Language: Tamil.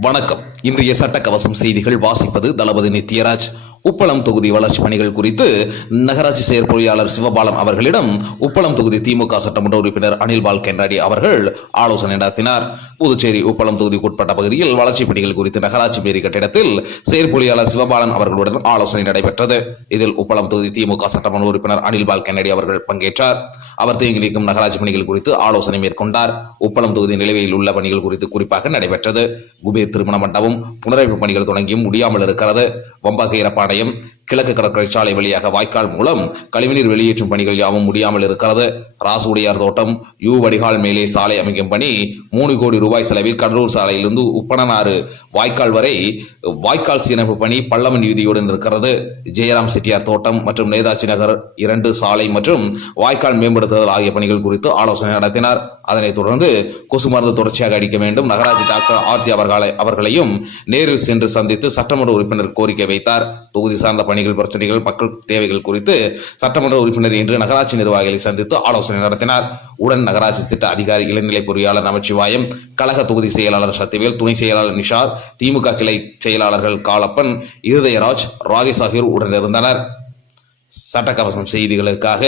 வணக்கம். இன்றைய சட்டக்கவசம் செய்திகள் வாசிப்பது தளபதி நித்யராஜ். உப்பளம் தொகுதி வளர்ச்சி பணிகள் குறித்து நகராட்சி செயற்பொறியாளர் சிவபாலம் அவர்களிடம் உப்பளம் தொகுதி திமுக சட்டமன்ற உறுப்பினர் அனில்பால் கென்றாடி அவர்கள் ஆலோசனை நடத்தினார். புதுச்சேரி உப்பளம் தொகுதிக்குட்பட்ட பகுதியில் வளர்ச்சிப் பணிகள் குறித்து நகராட்சி மேரி கட்டிடத்தில் செயற்பொறியாளர் சிவபாலன் அவர்களுடன் ஆலோசனை நடைபெற்றது. இதில் உப்பளம் தொகுதி திமுக சட்டமன்ற உறுப்பினர் அனில்பால் கென்னடி அவர்கள் பங்கேற்றார். அவர் தேங்கி நிற்கும் நகராட்சி பணிகள் குறித்து ஆலோசனை மேற்கொண்டார். உப்பளம் தொகுதி நிலுவையில் உள்ள பணிகள் குறித்து குறிப்பாக நடைபெற்றது. குபேர் திருமண மண்டபம் புனரமைப்பு பணிகள் தொடங்கியும் முடியாமல் இருக்கிறது. വമ്പകീറ പടയും கிழக்கு கடற்கரை சாலை வழியாக வாய்க்கால் மூலம் கழிவுநீர் வெளியேற்றும் பணிகள் யாவும் முடியாமல் இருக்கிறது. ராசுடையார் தோட்டம் யூ வடிகால் மேலே சாலை அமைக்கும் பணி மூணு கோடி ரூபாய் செலவில் கடலூர் சாலையிலிருந்து உப்பனாறு வாய்க்கால் வரை வாய்க்கால் சீரமைப்பு பணி பள்ளமன் வீதியுடன் இருக்கிறது. ஜெயராம் செட்டியார் தோட்டம் மற்றும் நேதாஜி நகர் இரண்டு சாலை மற்றும் வாய்க்கால் மேம்படுத்துதல் ஆகிய பணிகள் குறித்து ஆலோசனை நடத்தினார். அதனைத் தொடர்ந்து கொசு மருந்து தொடர்ச்சியாக அடிக்க வேண்டும். நகராட்சி டாக்டர் ஆர்த்தி அவர்களை அவர்களையும் நேரில் சென்று சந்தித்து சட்டமன்ற உறுப்பினர் கோரிக்கை வைத்தார். தொகுதி சார்ந்த பணிகள் பிரச்சனைகள் மக்கள் தேவைகள் குறித்து சட்டமன்ற உறுப்பினர் இன்று நகராட்சி நிர்வாகிகளை சந்தித்து ஆலோசனை நடத்தினார். உடன் நகராட்சி திட்ட அதிகாரி இளநிலை பொறியாளர் நமச்சிவாயம் கழக தொகுதி செயலாளர் சத்திவேல் துணை செயலாளர் நிஷார் திமுக கிளை செயலாளர்கள் காலப்பன் இருதயராஜ் ராகேஷ் ஆகியோர் உடனிருந்தனர் சட்டக்கவசம் செய்திகளுக்காக